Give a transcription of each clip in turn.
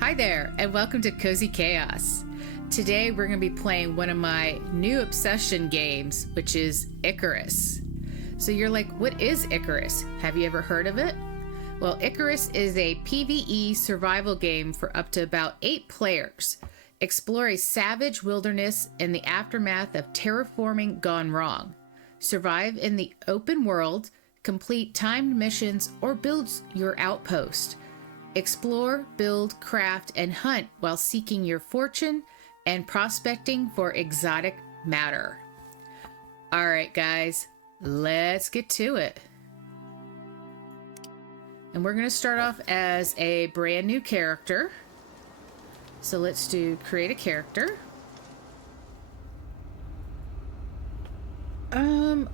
Hi there, and welcome to Cozy Chaos. Today we're going to be playing one of my new obsession games, which is Icarus. So you're like, what is Icarus? Have you ever heard of it? Well, Icarus is a PvE survival game for up to about 8 players. Explore a savage wilderness in the aftermath of terraforming gone wrong. Survive in the open world, complete timed missions, or build your outpost. Explore, build, craft, and hunt while seeking your fortune and prospecting for exotic matter. All right, guys, let's get to it. And we're going to start off as a brand new character. So let's do create a character.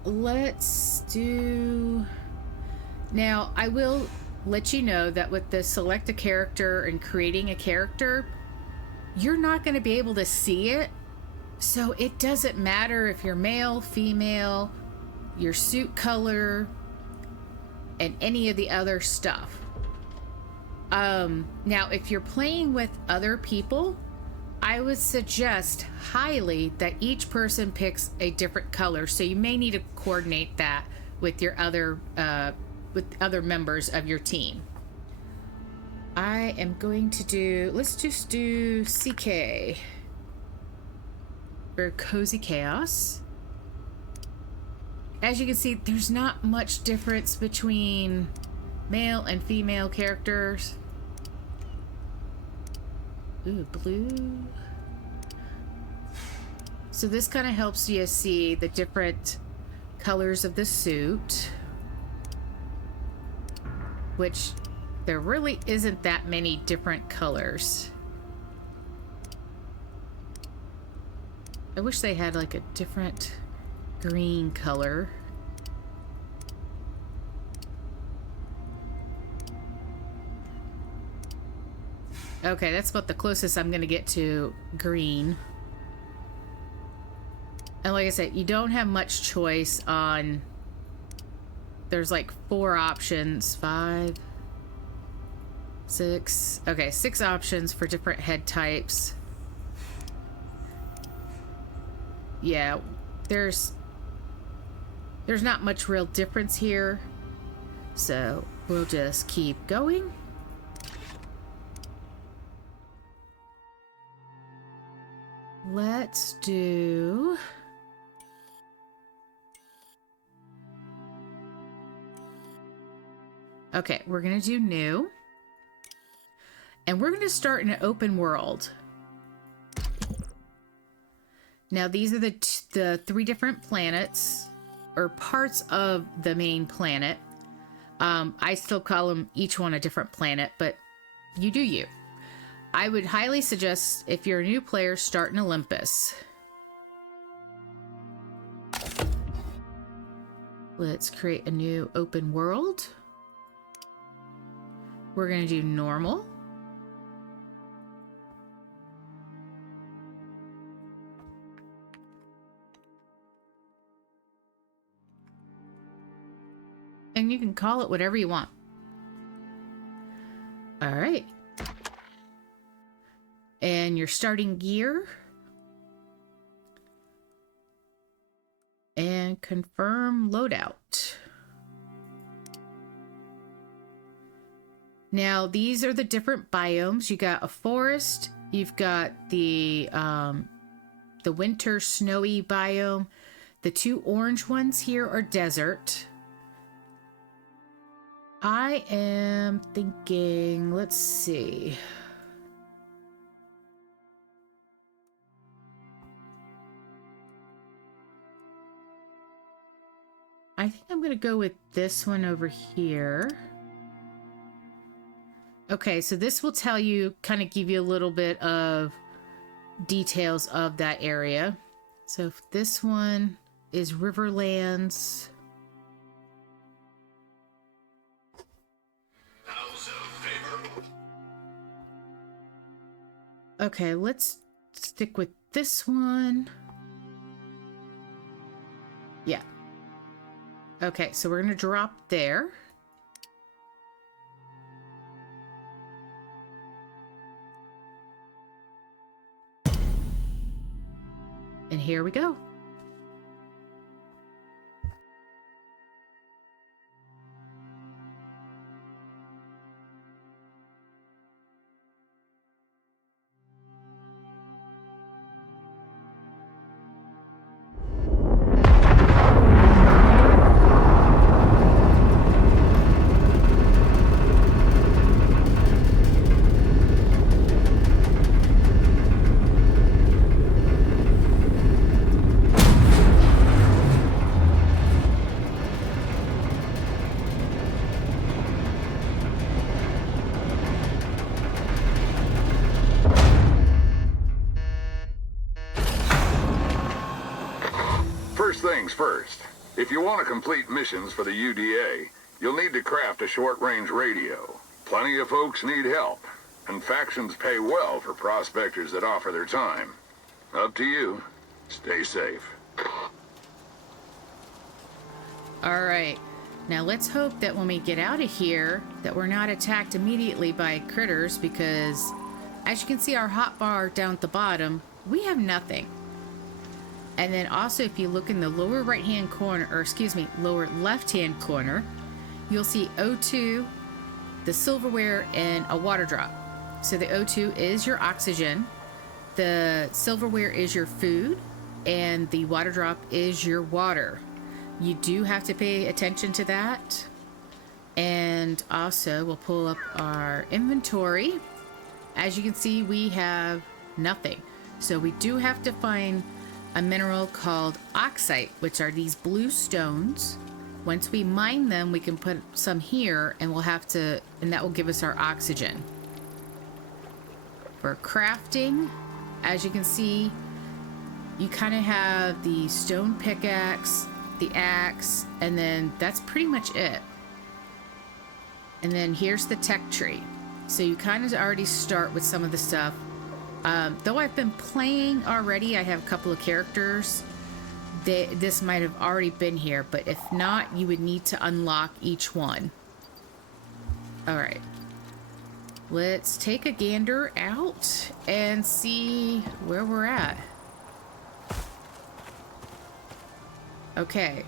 Let's do... Now, I will let you know that with the select a character and creating a character, you're not going to be able to see it. So it doesn't matter if you're male, female, your suit color, and any of the other stuff. Now, if you're playing with other people, I would suggest highly that each person picks a different color. So you may need to coordinate that with your other members of your team. I am going to do, let's just do CK for Cozy Chaos. As you can see, there's not much difference between male and female characters. Ooh, blue. So this kind of helps you see the different colors of the suit, which there really isn't that many different colors. I wish they had like a different green color. Okay, that's about the closest I'm gonna get to green. And like I said, you don't have much choice on... There's like 4 options, 5, 6. Okay, 6 options for different head types. Yeah, there's not much real difference here. So we'll just keep going. Let's do... Okay, we're going to do new. And we're going to start in an open world. Now, these are the 3 different planets, or parts of the main planet. I still call them each one a different planet, but you do you. I would highly suggest, if you're a new player, start in Olympus. Let's create a new open world. We're going to do normal. And you can call it whatever you want. All right. And your starting gear. And confirm loadout. Now, these are the different biomes. You got a forest. You've got the winter snowy biome. The 2 orange ones here are desert. I am thinking, let's see. I think I'm going to go with this one over here. Okay, so this will tell you, kind of give you a little bit of details of that area. So if this one is Riverlands. Okay, let's stick with this one. Yeah. Okay, so we're going to drop there. And here we go. First things first, if you want to complete missions for the UDA, you'll need to craft a short-range radio. Plenty of folks need help, and factions pay well for prospectors that offer their time. Up to you. Stay safe. All right. Now let's hope that when we get out of here, that we're not attacked immediately by critters, because as you can see our hotbar down at the bottom, we have nothing. And then also, if you look in the lower right-hand corner, or excuse me, lower left-hand corner, you'll see O2, the silverware, and a water drop. So the O2 is your oxygen, the silverware is your food, and the water drop is your water. You do have to pay attention to that. And also, we'll pull up our inventory. As you can see, we have nothing. So we do have to find a mineral called oxite, which are these blue stones. Once we mine them, we can put some here, and we'll have to, and that will give us our oxygen. For crafting, as you can see, you kind of have the stone pickaxe, the axe, and then that's pretty much it. And then here's the tech tree. So you kind of already start with some of the stuff. Though I've been playing already, I have a couple of characters. This might have already been here, but if not, you would need to unlock each one. Alright. Let's take a gander out and see where we're at. Okay.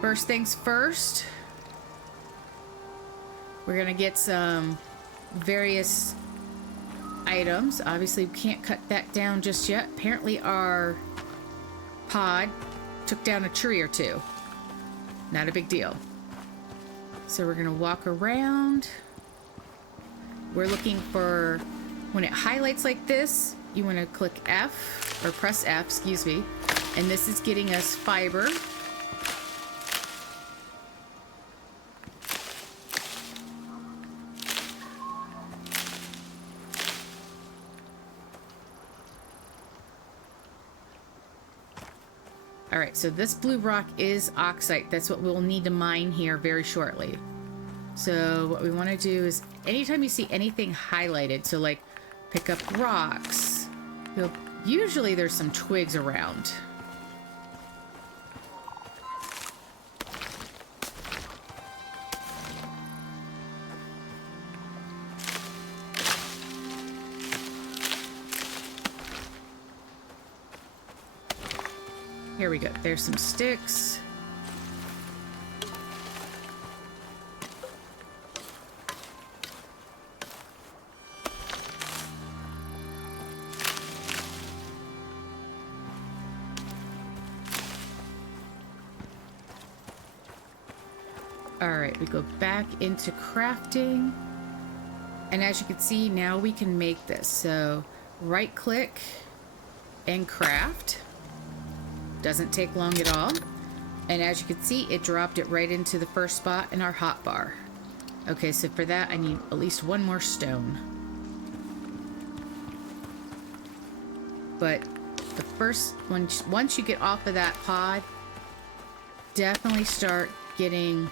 First things first. We're gonna get some various items. Obviously, we can't cut that down just yet. Apparently, our pod took down a tree or two. Not a big deal. So we're gonna walk around. We're looking for, when it highlights like this, you want to click F, or press F, excuse me, and this is getting us fiber. Alright, so this blue rock is oxite. That's what we'll need to mine here very shortly. So what we want to do is, anytime you see anything highlighted, so like pick up rocks, usually there's some twigs around. Here we go. There's some sticks. Alright, we go back into crafting. And as you can see, now we can make this. So right click and craft. Doesn't take long at all. And as you can see, it dropped it right into the first spot in our hotbar. Okay, so for that, I need at least one more stone. But the first, once you get off of that pod, definitely start getting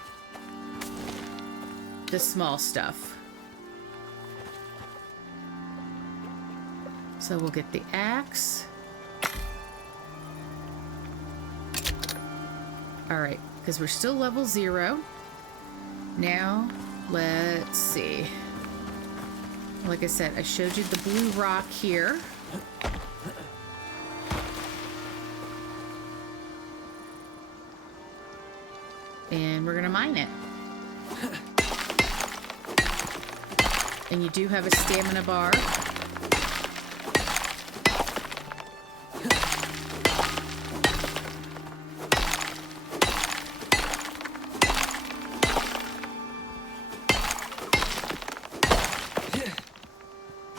the small stuff. So we'll get the axe. Alright, because we're still level 0. Now, let's see. Like I said, I showed you the blue rock here. we're gonna mine it. And you do have a stamina bar.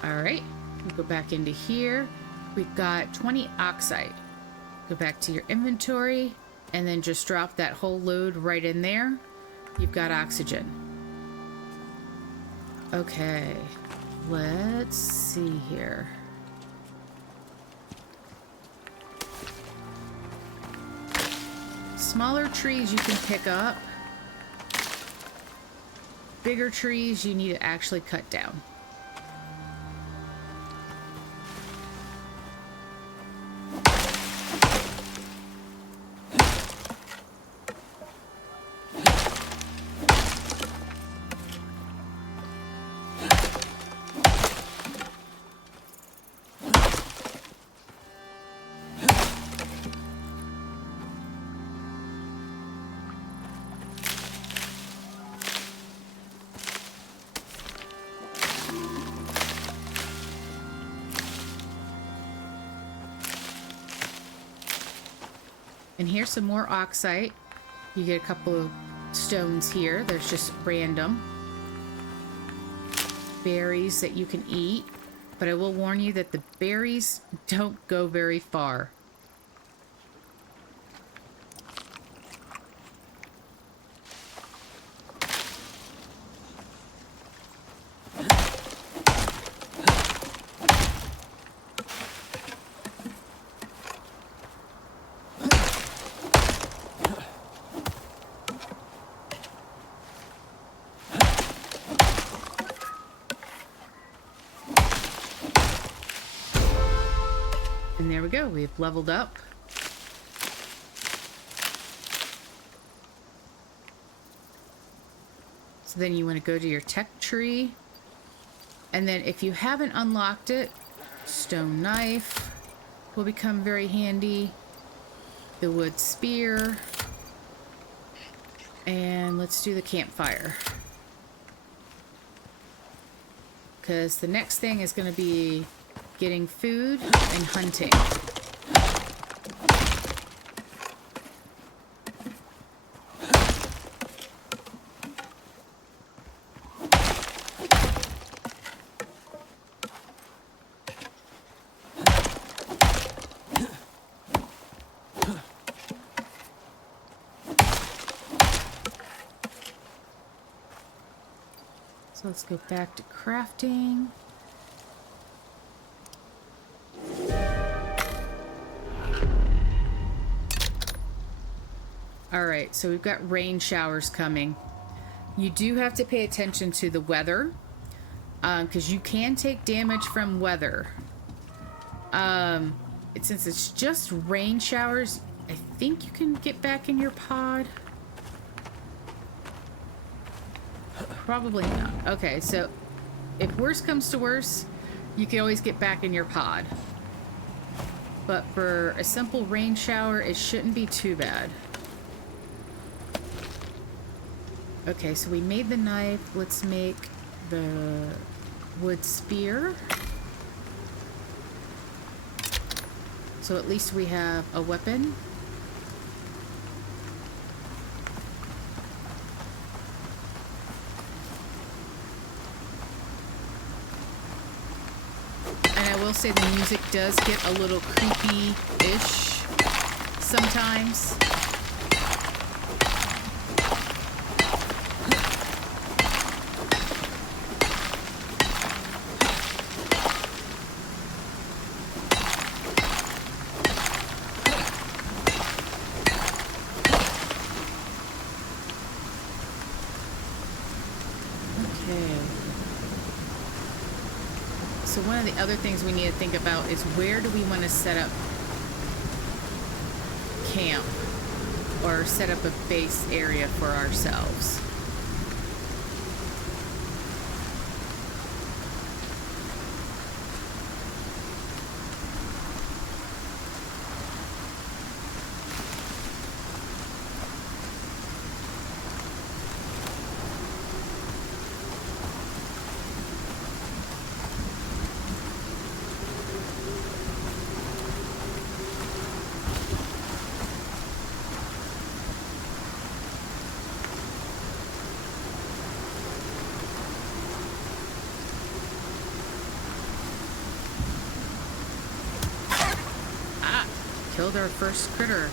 All right, we'll go back into here. We've got 20 oxide. Go back to your inventory and then just drop that whole load right in there. You've got oxygen. Okay, let's see here. Smaller trees you can pick up. Bigger trees you need to actually cut down. And here's some more oxide. You get a couple of stones here. There's just random berries that you can eat. But I will warn you that the berries don't go very far. And there we go, we've leveled up. So then you want to go to your tech tree. And then if you haven't unlocked it, stone knife will become very handy. The wood spear. And let's do the campfire. Because the next thing is going to be getting food and hunting. So let's go back to crafting. Alright, so we've got rain showers coming. You do have to pay attention to the weather, because you can take damage from weather. Since it's just rain showers, I think you can get back in your pod. Probably not. Okay, so if worse comes to worse, you can always get back in your pod. But for a simple rain shower, it shouldn't be too bad. Okay, so we made the knife. Let's make the wood spear. So at least we have a weapon. And I will say the music does get a little creepy-ish sometimes. So one of the other things we need to think about is where do we want to set up camp or set up a base area for ourselves. killed our first critter.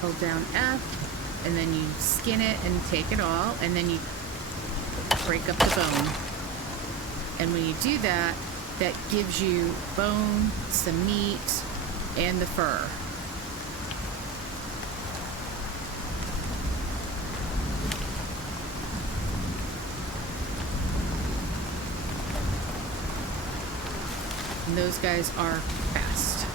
Hold down F, and then you skin it and take it all, and then you break up the bone. And when you do that, that gives you bone, some meat, and the fur. And those guys are fast.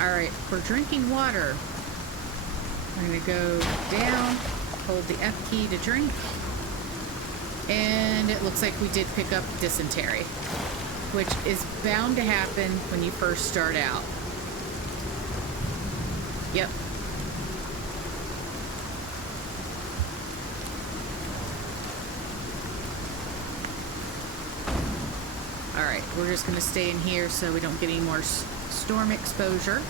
Alright, for drinking water, I'm going to go down, hold the F key to drink, and it looks like we did pick up dysentery, which is bound to happen when you first start out. Yep. Alright, we're just going to stay in here so we don't get any more storm exposure.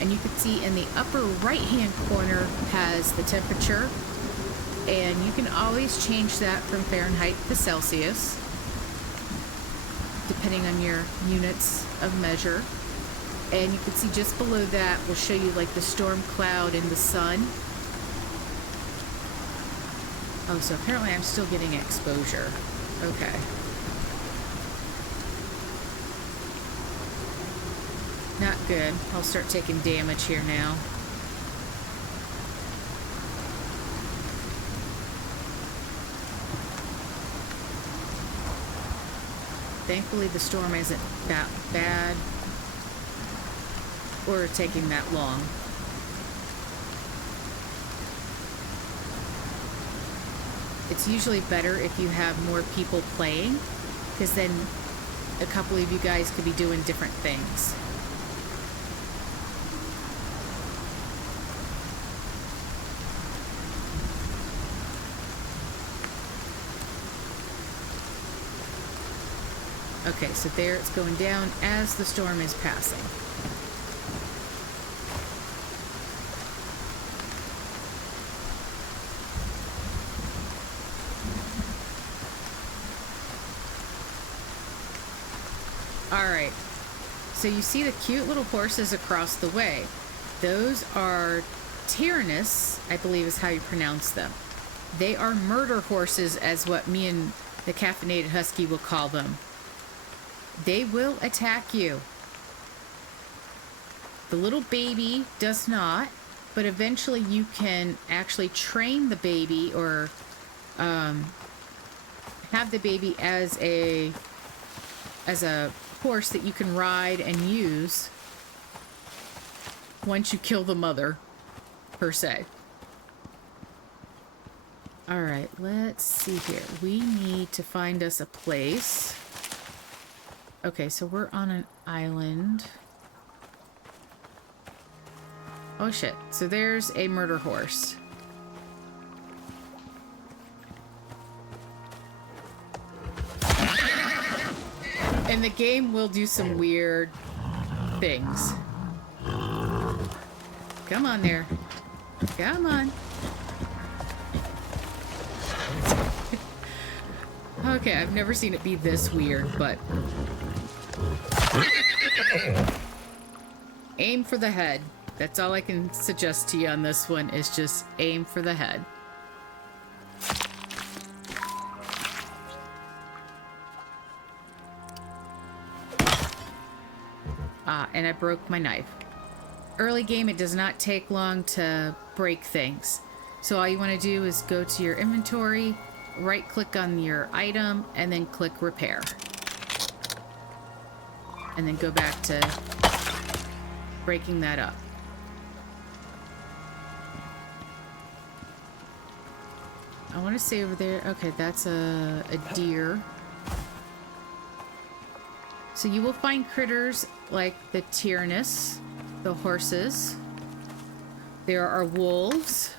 And you can see in the upper right hand corner has the temperature, and you can always change that from Fahrenheit to Celsius depending on your units of measure. And you can see just below that will show you like the storm cloud and the sun. Oh, so apparently I'm still getting exposure. Okay. Not good. I'll start taking damage here now. Thankfully the storm isn't that bad or taking that long. It's usually better if you have more people playing, because then a couple of you guys could be doing different things. Okay, so there it's going down as the storm is passing. Alright, so you see the cute little horses across the way. Those are Tyrannus, I believe is how you pronounce them. They are murder horses, as what me and the Caffeinated Husky will call them. They will attack you. The little baby does not, but eventually you can actually train the baby, or have the baby as a horse that you can ride and use once you kill the mother, per se. Alright, let's see here. We need to find us a place. Okay, so we're on an island. Oh shit, so there's a murder horse. And the game will do some weird things. Come on there. Come on. Okay, I've never seen it be this weird, but... Aim for the head. That's all I can suggest to you on this one, is just aim for the head. And I broke my knife. Early game, it does not take long to break things. So all you want to do is go to your inventory, right click on your item, and then click repair. And then go back to breaking that up. I want to say over there, okay, that's a deer. So you will find critters like the Tyrannus, the horses. There are wolves.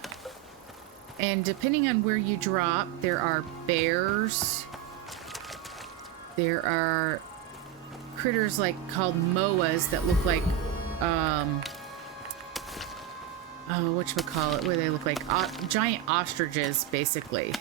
And depending on where you drop, there are bears. There are critters like called moas that look like oh, whatchamacallit, what do they look like? Giant ostriches, basically.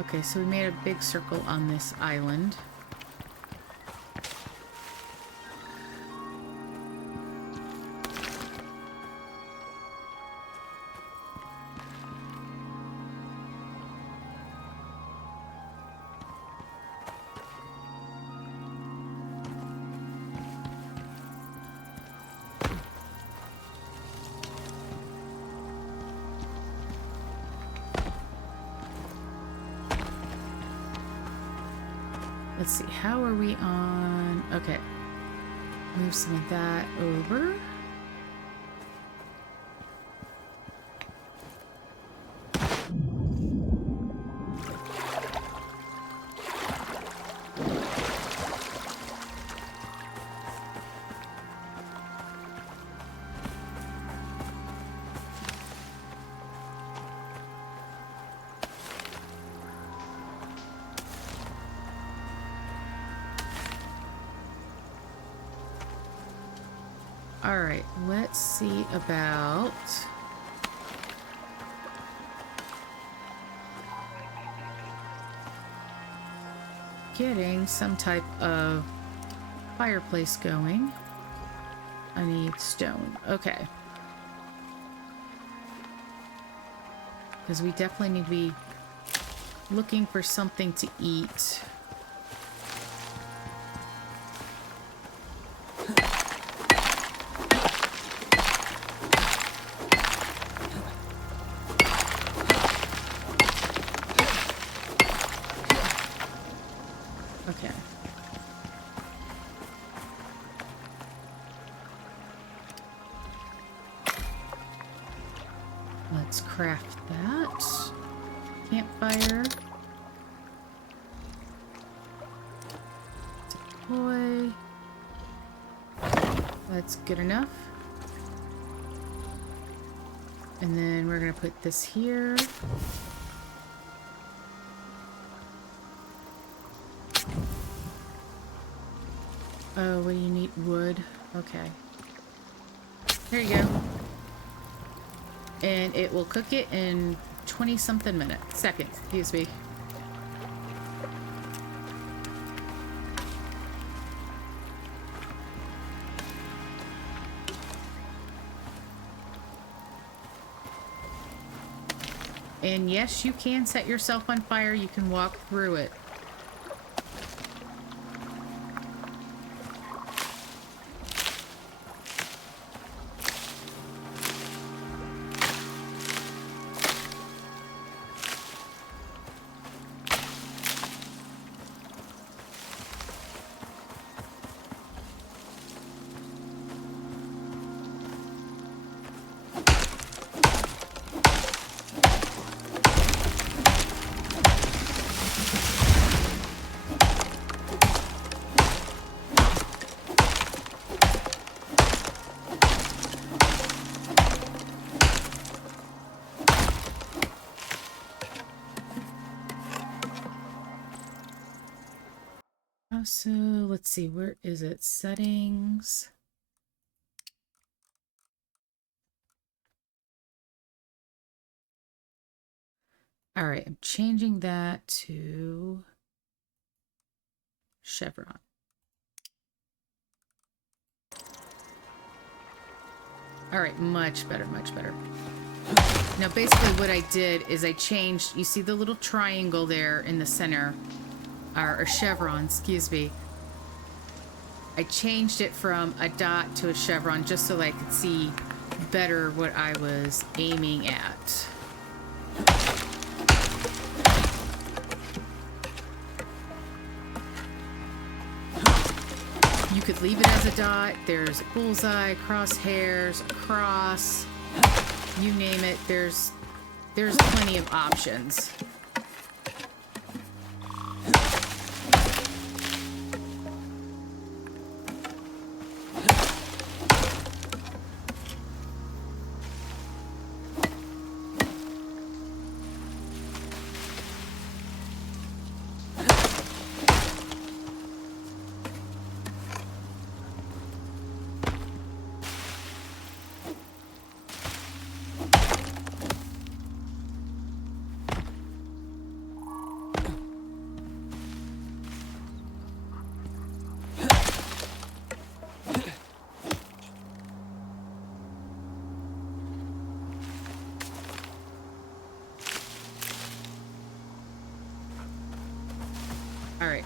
Okay, so we made a big circle on this island. Let's see, how are we on? Okay. Move some of that over. All right, let's see about getting some type of fireplace going. I need stone. Okay. Because we definitely need to be looking for something to eat. Okay. Let's craft that. Campfire. Deploy. That's good enough. And then we're gonna put this here. Oh, what do you need? Wood. Okay. There you go. And it will cook it in 20-something minutes. Seconds, excuse me. And yes, you can set yourself on fire. You can walk through it. So let's see, where is it? Settings. All right, I'm changing that to chevron. All right, much better, much better. Now basically what I did is I changed, you see the little triangle there in the center, or chevron, excuse me. I changed it from a dot to a chevron just so I could see better what I was aiming at. You could leave it as a dot. There's bullseye, crosshairs, cross, you name it. There's plenty of options.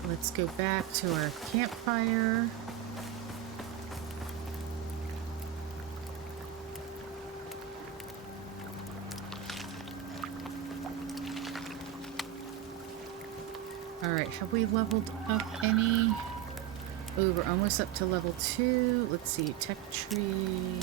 let's go back to our campfire. Alright, have we leveled up any? Ooh, we're almost up to level 2. Let's see, tech tree.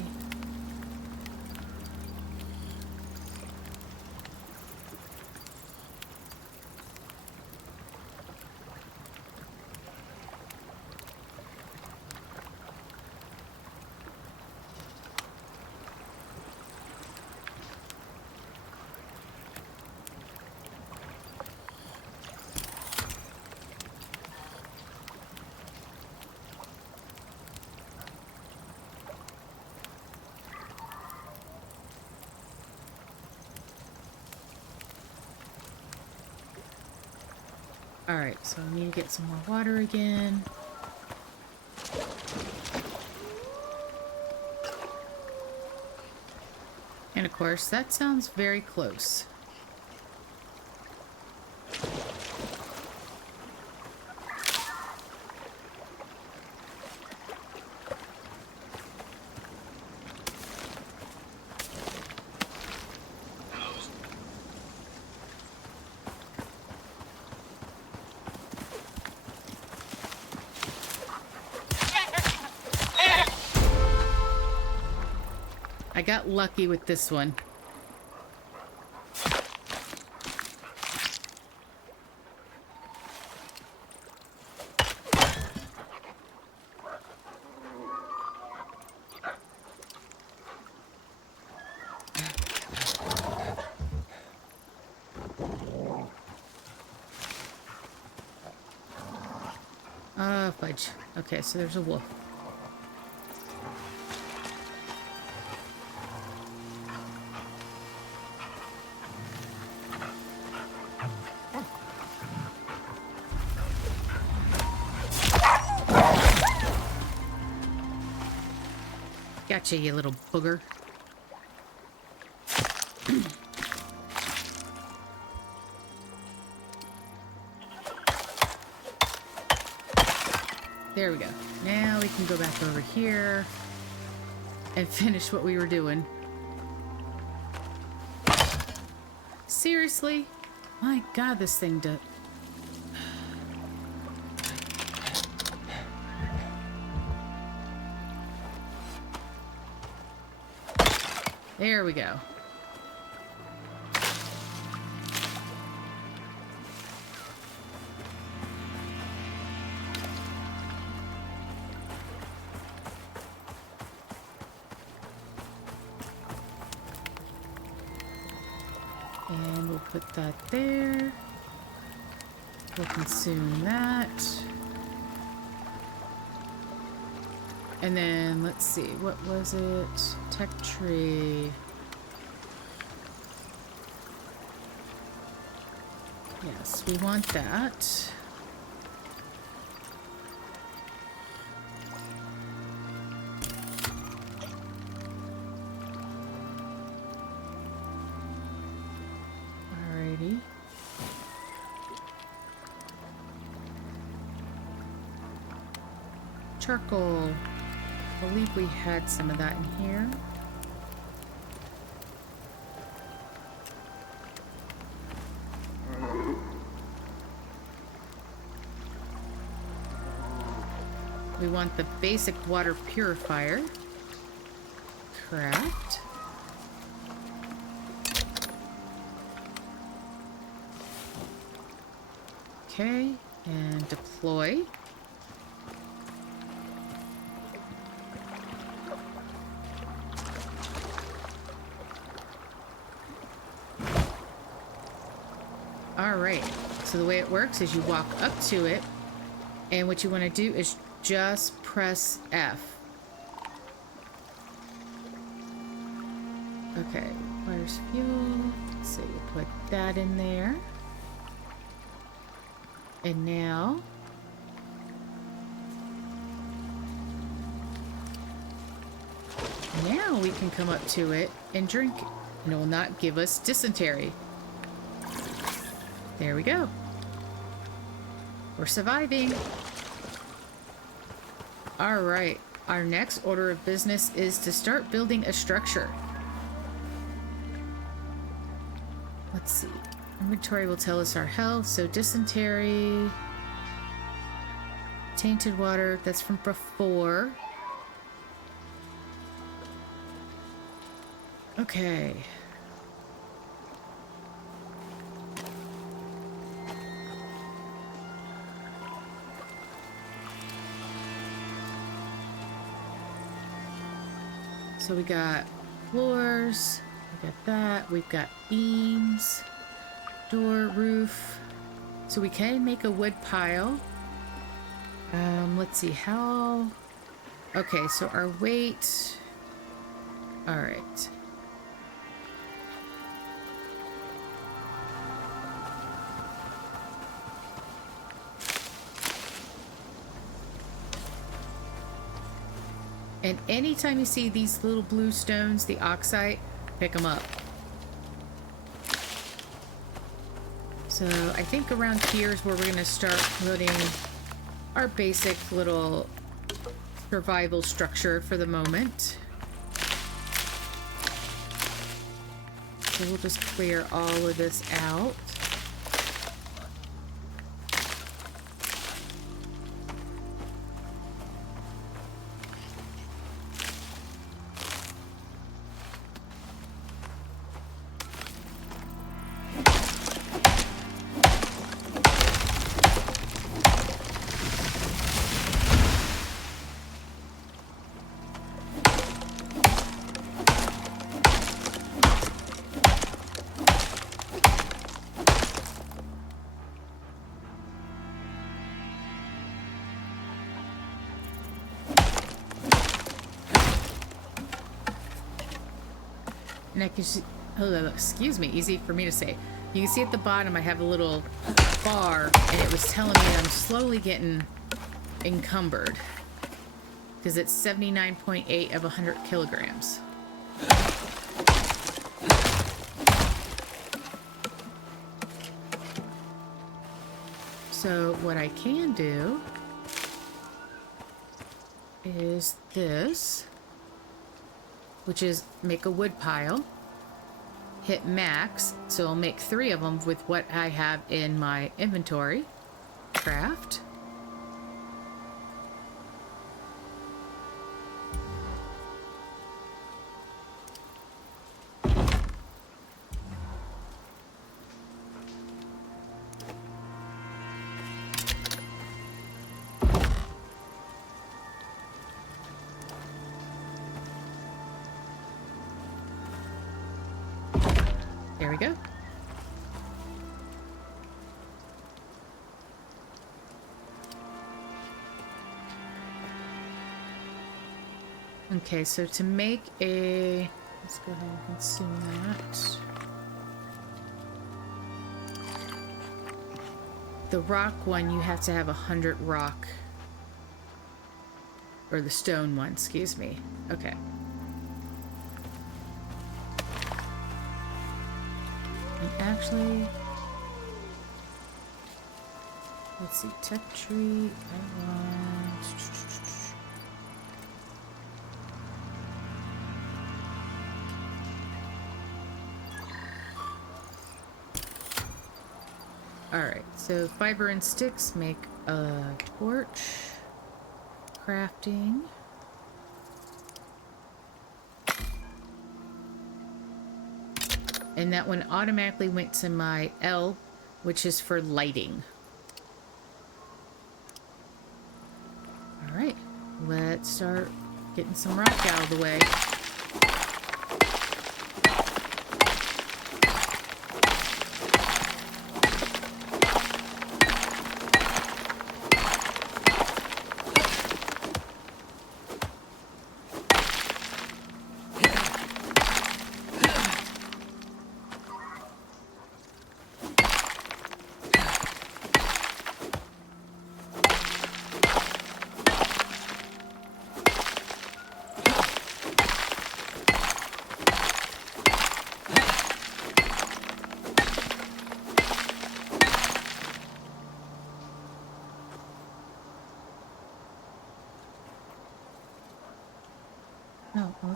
Alright, so I need to get some more water again. And of course, that sounds very close. I got lucky with this one. Fudge. Okay, so there's a wolf. Gotcha, you little booger. There we go. Now we can go back over here and finish what we were doing. Seriously? My God, this thing does... There we go. And we'll put that there. We'll consume that. And then, let's see, what was it? Tech tree. Yes, we want that. Alrighty. Charcoal. I believe we had some of that in here. We want the basic water purifier. Correct. Okay, and deploy. Alright, so the way it works is you walk up to it, and what you want to do is just press F. Okay, requires fuel. So you put that in there. And now we can come up to it and drink, and it will not give us dysentery. There we go. We're surviving. All right. Our next order of business is to start building a structure. Let's see. Inventory will tell us our health. So dysentery, tainted water, that's from before. Okay. So we got floors, we got that, we've got beams, door, roof. So we can make a wood pile. Let's see how... Okay, so our weight... All right. And anytime you see these little blue stones, the oxide, pick them up. So I think around here is where we're going to start putting our basic little survival structure for the moment. So we'll just clear all of this out. And I can see, oh, excuse me, easy for me to say. You can see at the bottom I have a little bar, and it was telling me I'm slowly getting encumbered because it's 79.8 of 100 kilograms. So what I can do is this, which is make a wood pile, hit max, so I'll make 3 of them with what I have in my inventory. Craft. There we go. Okay, so to make a... Let's go ahead and consume that. The rock one, you have to have 100 rock. Or the stone one, excuse me. Okay. And actually, let's see, tech tree, I want... Alright, so fiber and sticks make a torch. Crafting. And that one automatically went to my L, which is for lighting. Alright, let's start getting some rock out of the way.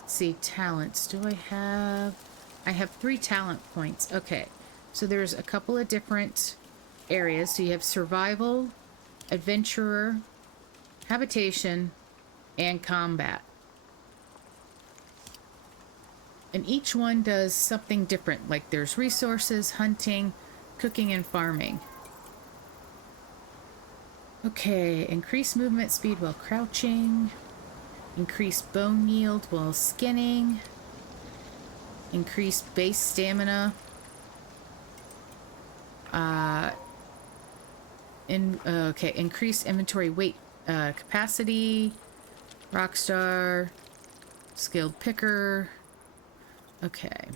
let's see, talents. Do I have... I have 3 talent points. Okay, so there's a couple of different areas. So you have survival, adventurer, habitation, and combat. And each one does something different. Like there's resources, hunting, cooking, and farming. Okay, increase movement speed while crouching. Increase bone yield while skinning. Increase base stamina. Increase inventory weight capacity. Rockstar. Skilled picker. Okay.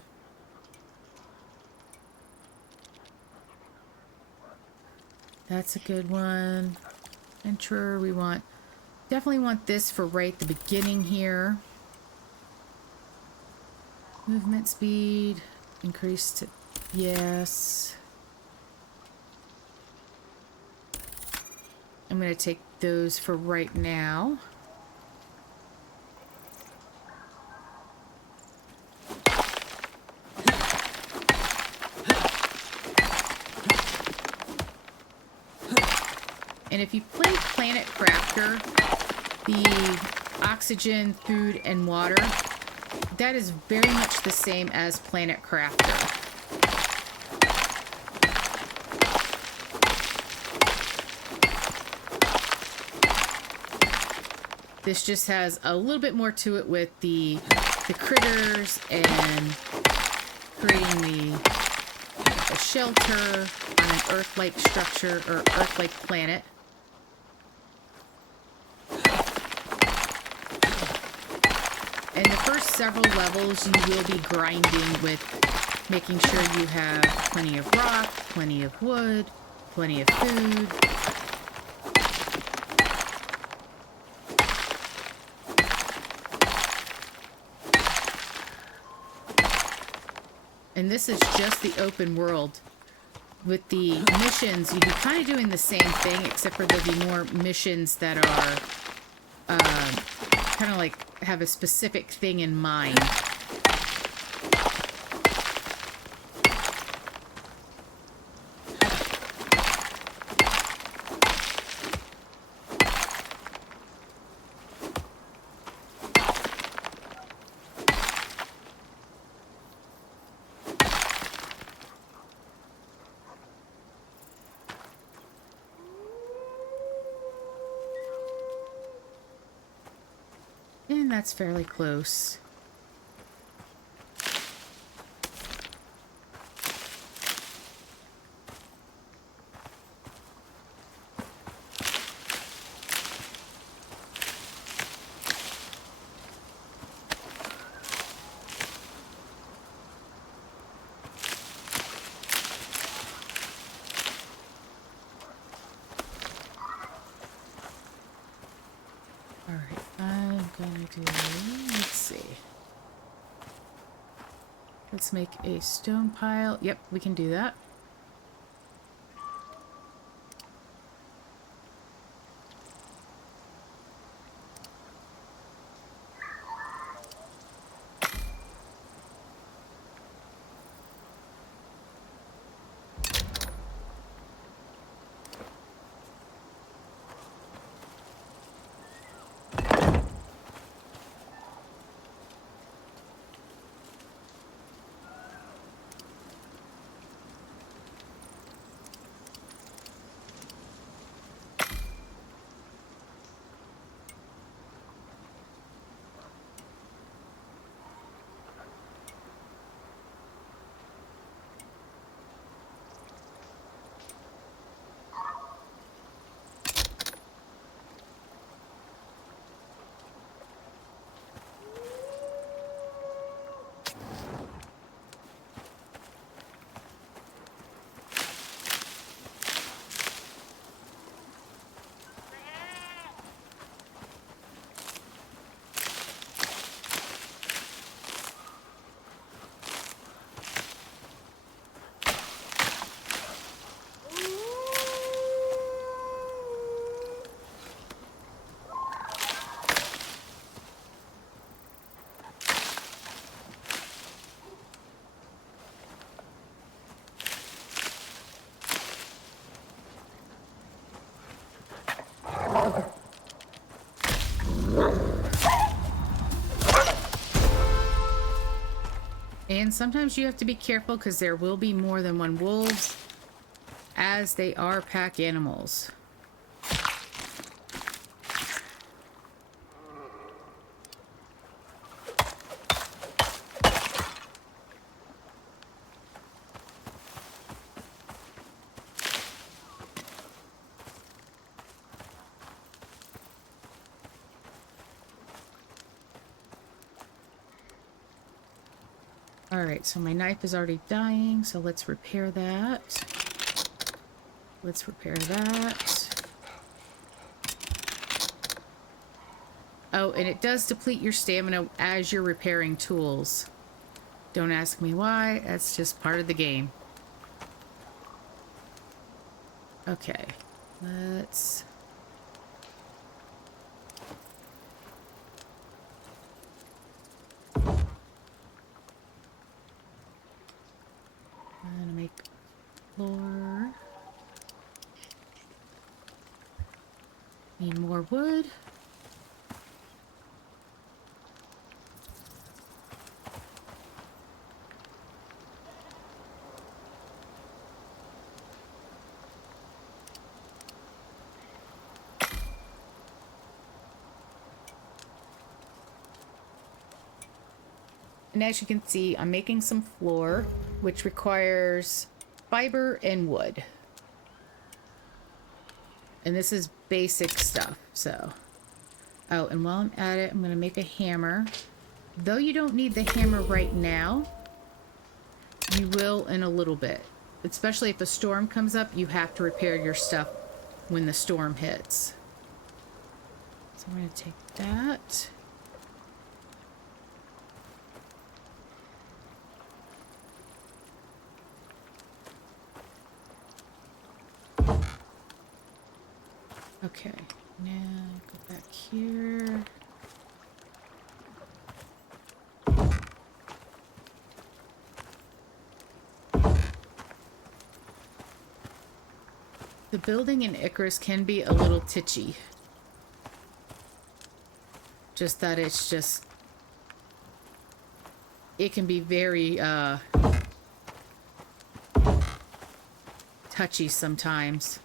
That's a good one. Adventurer, we want... Definitely want this for right at the beginning here. Movement speed. Increase to... Yes. I'm going to take those for right now. And if you play Planet Crafter, the oxygen, food, and water, that is very much the same as Planet Crafter. This just has a little bit more to it with the critters and creating a shelter on an Earth-like structure or Earth-like planet. In the first several levels, you will be grinding with making sure you have plenty of rock, plenty of wood, plenty of food. And this is just the open world. With the missions, you'd be kind of doing the same thing, except for there'll be more missions that are kind of like have a specific thing in mind. And that's fairly close. Let's see. Let's make a stone pile. Yep, we can do that. And sometimes you have to be careful because there will be more than one wolves, as they are pack animals. Alright, so my knife is already dying, so let's repair that. Let's repair that. Oh, and it does deplete your stamina as you're repairing tools. Don't ask me why, that's just part of the game. Okay, let's... I'm gonna make floor. Need more wood. And as you can see, I'm making some floor, which requires fiber and wood. And this is basic stuff, so. Oh, and while I'm at it, I'm gonna make a hammer. Though you don't need the hammer right now, you will in a little bit. Especially if a storm comes up, you have to repair your stuff when the storm hits. So I'm gonna take that. Okay, now go back here. The building in Icarus can be a little titchy. Just that it's just... It can be very, touchy sometimes.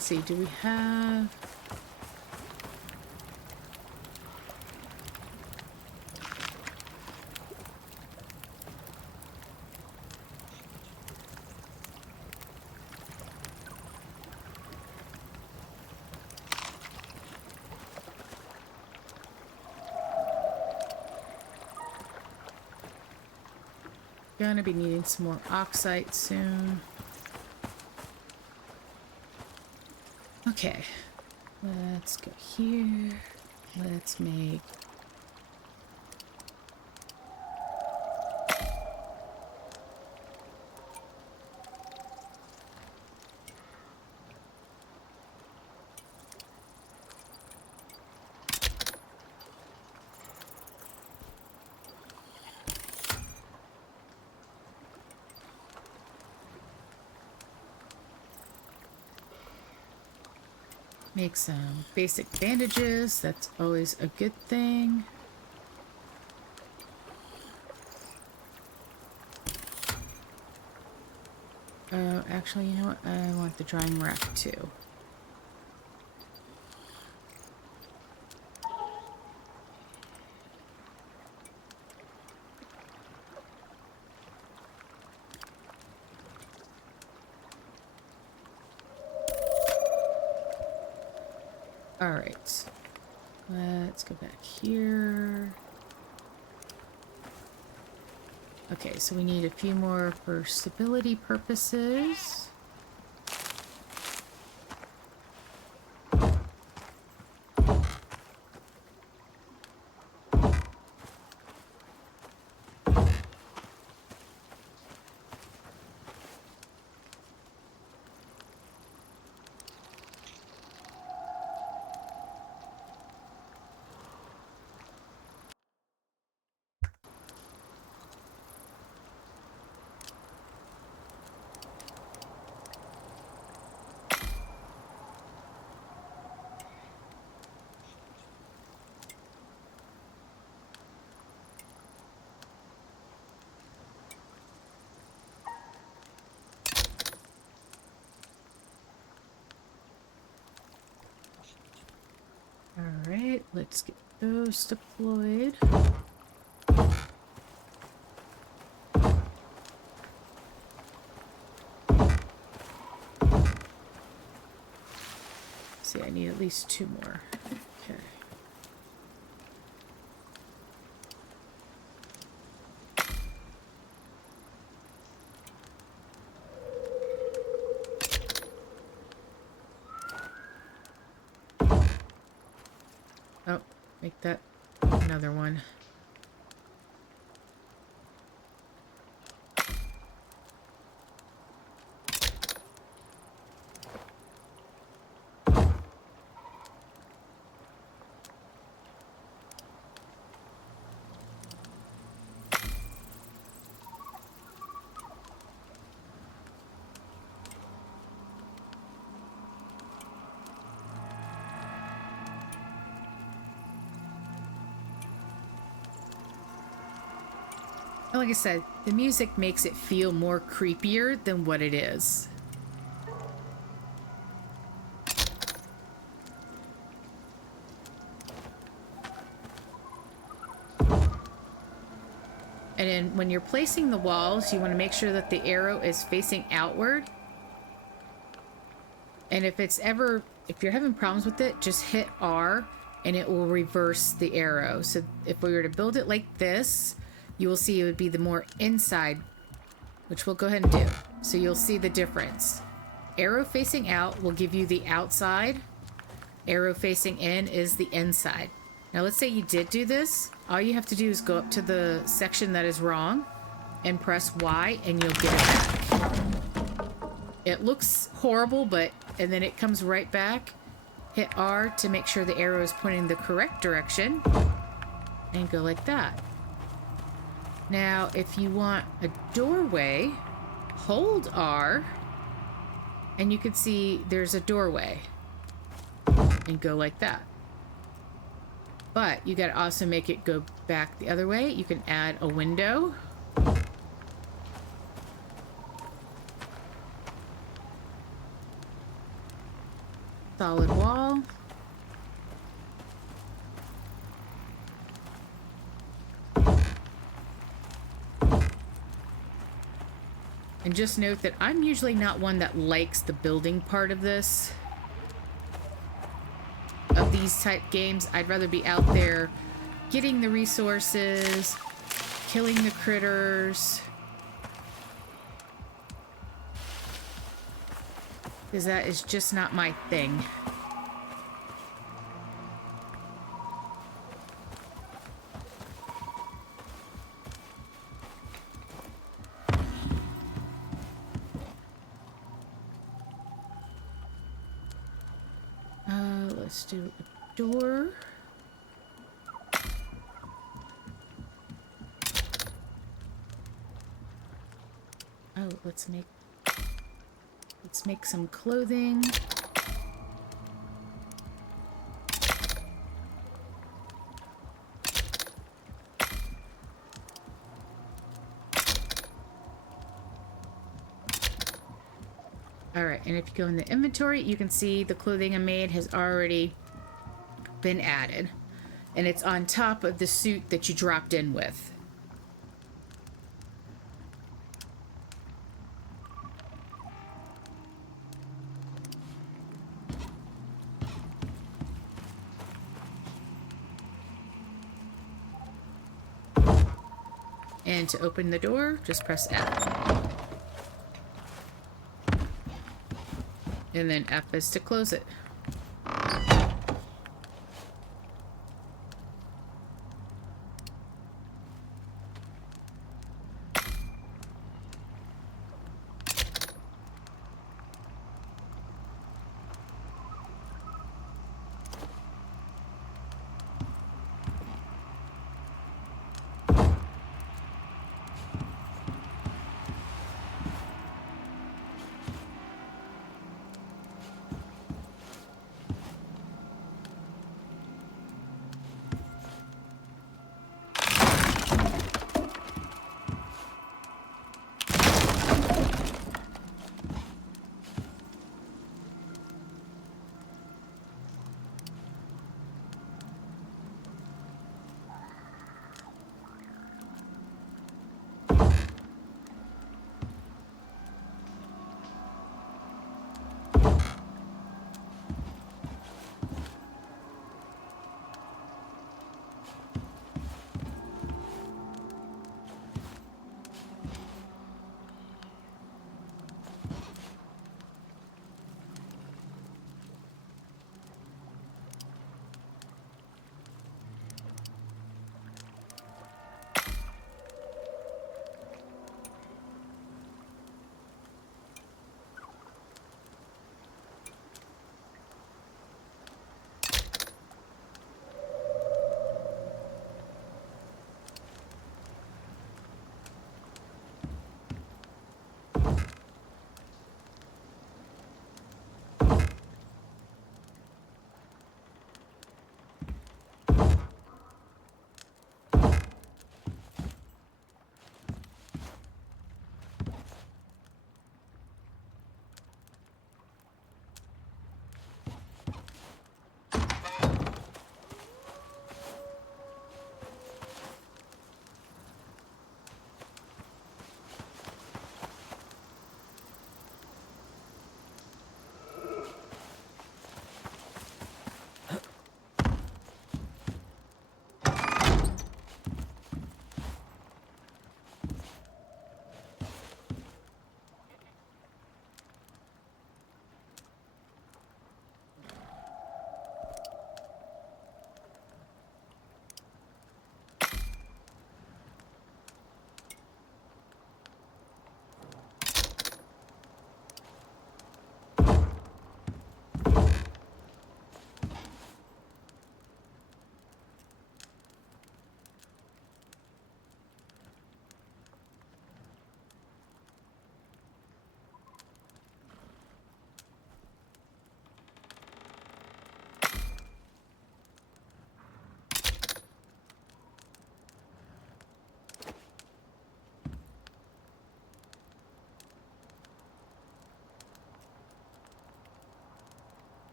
Let's see, do we have... Gonna be needing some more oxide soon. Okay, let's go here. Let's make... Make some basic bandages. That's always a good thing. Oh, actually, you know what? I want the drying rack too. All right, let's go back here. Okay, so we need a few more for stability purposes. All right, let's get those deployed. See, I need at least 2 more. Okay. Oh, make that another one. Like I said, the music makes it feel more creepier than what it is. And then when you're placing the walls, you want to make sure that the arrow is facing outward. And if you're having problems with it, just hit R and it will reverse the arrow. So if we were to build it like this, you will see it would be the more inside, which we'll go ahead and do. So you'll see the difference. Arrow facing out will give you the outside. Arrow facing in is the inside. Now let's say you did do this. All you have to do is go up to the section that is wrong and press Y and you'll get it back. It looks horrible, and then it comes right back. Hit R to make sure the arrow is pointing the correct direction and go like that. Now, if you want a doorway, hold R, and you can see there's a doorway, and go like that. But you gotta also make it go back the other way. You can add a window. Solid wall. And just note that I'm usually not one that likes the building part of this. Of these type games, I'd rather be out there getting the resources, killing the critters. Because that is just not my thing. Let's do a door. Oh, let's make some clothing. Alright, and if you go in the inventory, you can see the clothing I made has already been added. And it's on top of the suit that you dropped in with. And to open the door, just press F. And then F is to close it.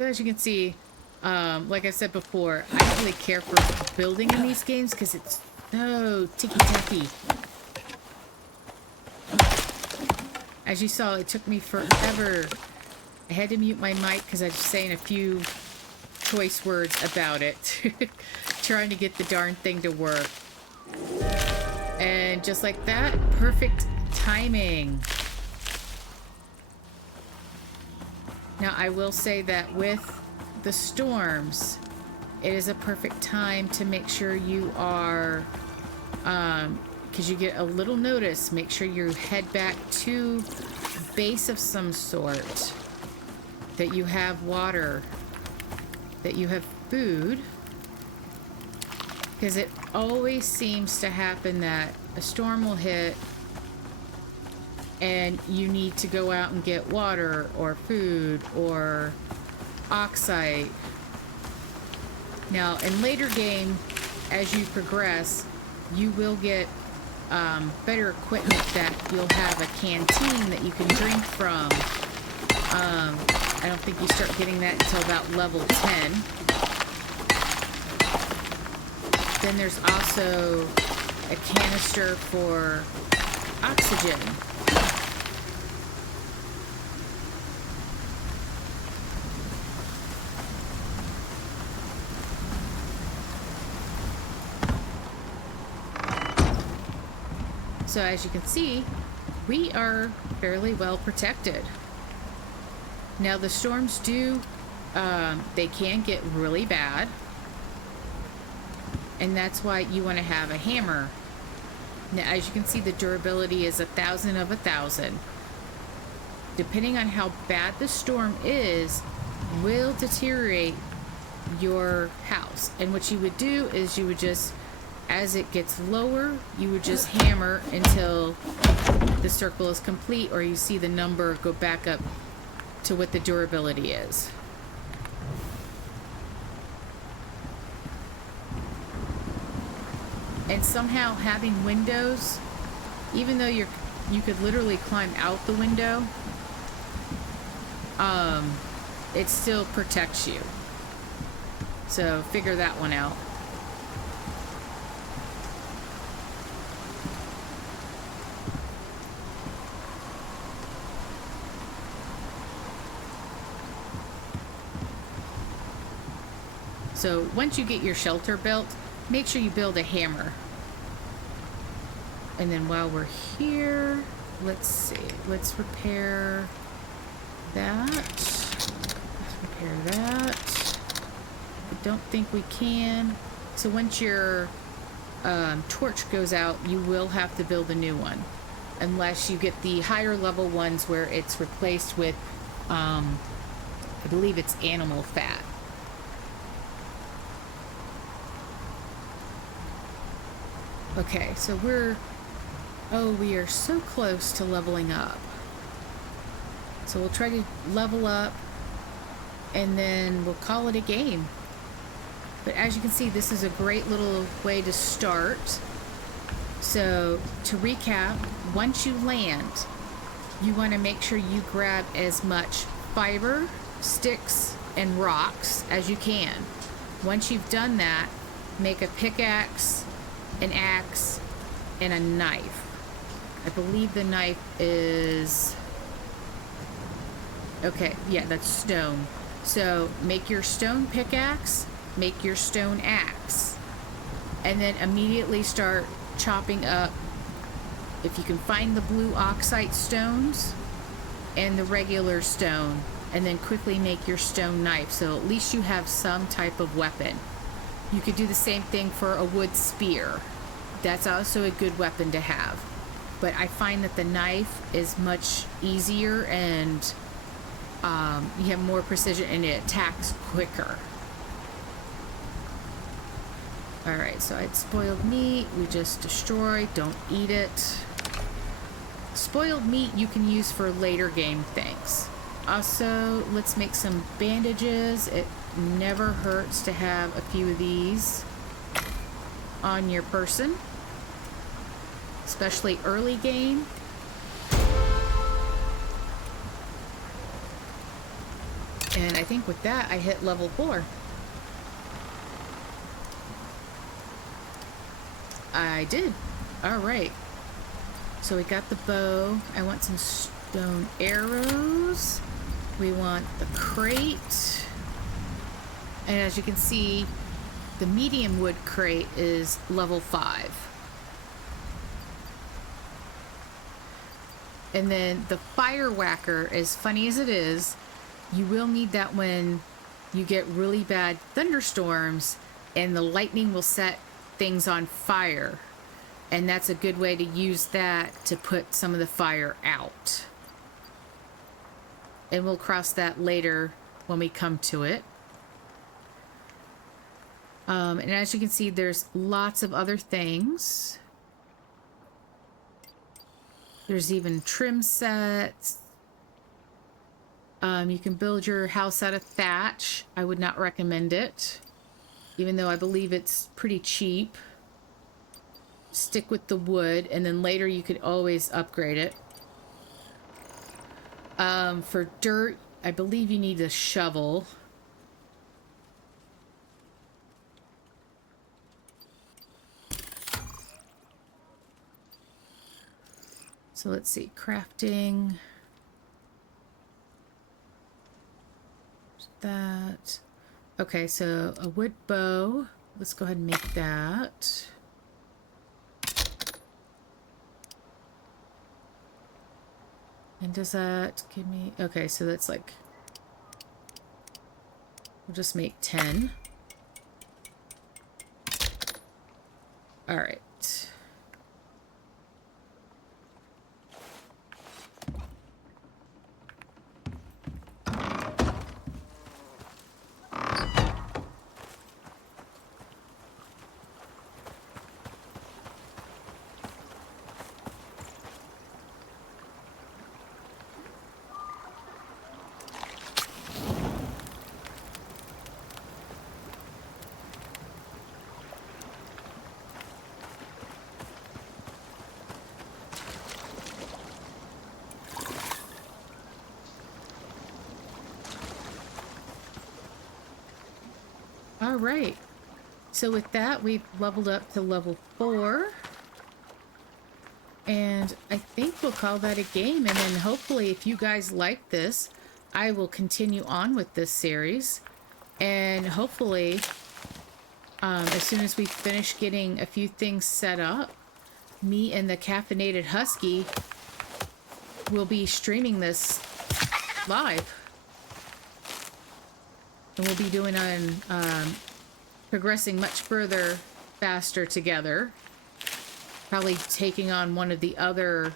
So as you can see, like I said before, I don't really care for building in these games because it's so ticky-tacky. As you saw, it took me forever. I had to mute my mic because I was saying a few choice words about it. Trying to get the darn thing to work. And just like that, perfect timing. Now, I will say that with the storms, it is a perfect time to make sure you are, because you get a little notice, make sure you head back to a base of some sort, that you have water, that you have food, because it always seems to happen that a storm will hit and you need to go out and get water or food or oxide. Now, in later game, as you progress, you will get better equipment that you'll have a canteen that you can drink from. I don't think you start getting that until about level 10. Then there's also a canister for oxygen. So as you can see, we are fairly well protected. Now the storms do, they can get really bad. And that's why you want to have a hammer. Now as you can see, the durability is 1,000 of 1,000. Depending on how bad the storm is, will deteriorate your house. And what you would do is you would just, as it gets lower, you would just hammer until the circle is complete, or you see the number go back up to what the durability is. And somehow having windows, even though you could literally climb out the window, it still protects you. So figure that one out. So once you get your shelter built, make sure you build a hammer. And then while we're here, let's see, let's repair that. Let's repair that. I don't think we can. So once your torch goes out, you will have to build a new one. Unless you get the higher level ones where it's replaced with, I believe it's animal fat. Okay, so we are so close to leveling up. So we'll try to level up and then we'll call it a game. But as you can see, this is a great little way to start. So to recap, once you land, you want to make sure you grab as much fiber, sticks, and rocks as you can. Once you've done that, make a pickaxe, an axe, and a knife. I believe the knife is... Okay, yeah, that's stone. So make your stone pickaxe, make your stone axe, and then immediately start chopping up, if you can find the blue oxide stones and the regular stone, and then quickly make your stone knife, so at least you have some type of weapon. You could do the same thing for a wood spear. That's also a good weapon to have. But I find that the knife is much easier and you have more precision and it attacks quicker. Alright, so I had spoiled meat. We just destroyed. Don't eat it. Spoiled meat you can use for later game things. Also, let's make some bandages. It never hurts to have a few of these on your person, especially early game. And I think with that, I hit level 4. I did. All right. So we got the bow. I want some stone arrows. We want the crate. And as you can see, the medium wood crate is level 5. And then the fire whacker, as funny as it is, you will need that when you get really bad thunderstorms and the lightning will set things on fire. And that's a good way to use that to put some of the fire out. And we'll cross that later when we come to it. And as you can see, there's lots of other things. There's even trim sets. You can build your house out of thatch. I would not recommend it, even though I believe it's pretty cheap. Stick with the wood, and then later you could always upgrade it. For dirt, I believe you need a shovel. So let's see, crafting. That. Okay, so a wood bow. Let's go ahead and make that. And does that give me... Okay, so that's like... We'll just make 10. All right. All right, so with that, we've leveled up to level 4. And I think we'll call that a game. And then hopefully, if you guys like this, I will continue on with this series. And hopefully, as soon as we finish getting a few things set up, me and the Caffeinated Husky will be streaming this live. And we'll be doing on progressing much further faster together. Probably taking on one of the other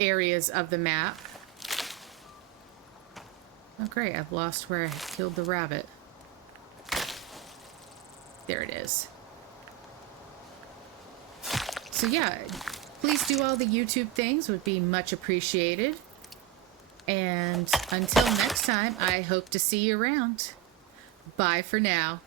areas of the map. Oh great, I've lost where I killed the rabbit. There it is. So yeah, please do all the YouTube things, would be much appreciated. And until next time, I hope to see you around. Bye for now.